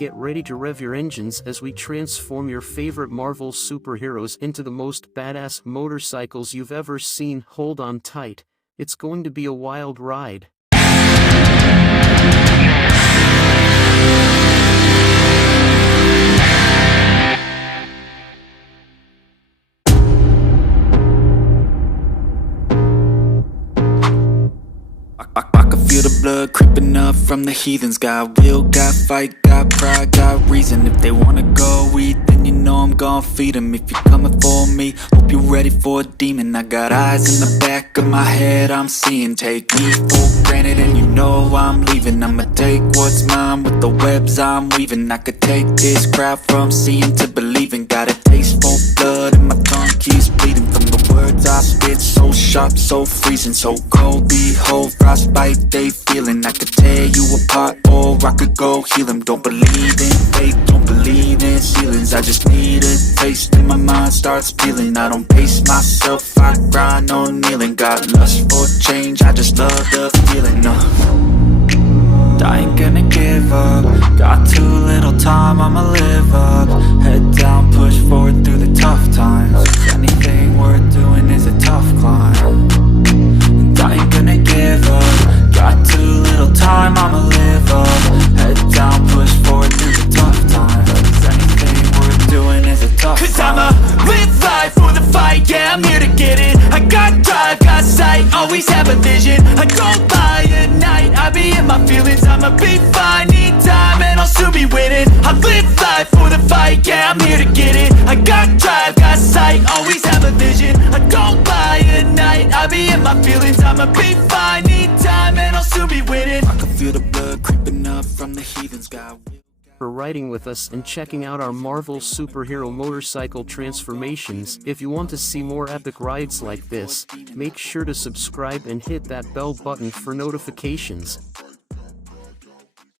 get ready to rev your engines as we transform your favorite Marvel superheroes into the most badass motorcycles you've ever seen. Hold on tight, it's going to be a wild ride. I can feel the blood creeping up from the heathens. Got will, got fight, got pride, got reason. If they wanna go eat, then you know I'm gon' feed them. If you're coming for me, hope you're ready for a demon. I got eyes in the back of my head, I'm seeing. Take me for granted and you know I'm leaving. I'ma take what's mine with the webs I'm weaving. I could take this crowd from seeing to believing. Got a taste for blood and my tongue keeps bleeding from the words I spit. So sharp, so freezing, so cold. Behold, frostbite they feeling. I could tear you apart or I could go heal them. Don't believe in fate, don't believe in ceilings. I just need a taste and my mind starts peeling. I don't pace myself, I grind on kneeling. Got lust for change, I just love the feeling. I ain't gonna give up. Got too little time, I'ma live up. Head down, push forward through the tough times. Anything worth doing is a tough climb. And I ain't gonna give up. Got too little time, I'ma live up. Head down, push forward through the tough times. Anything worth doing is a tough climb. 'Cause I'ma live life for the fight, yeah, I'm here to get it. I got drive, got sight, always have a vision. I don't lie at night, I be in my feelings. I'ma be fine, need time, and I'll soon be winning. I live life for the fight, yeah, I'm here to get it. I got drive, got sight, always have a vision. I don't lie at night, I be in my feelings. I'ma be fine, need time, and I'll soon be winning. I can feel the blood creeping up from the heathens. For riding with us and checking out our Marvel superhero motorcycle transformations. If you want to see more epic rides like this, make sure to subscribe and hit that bell button for notifications.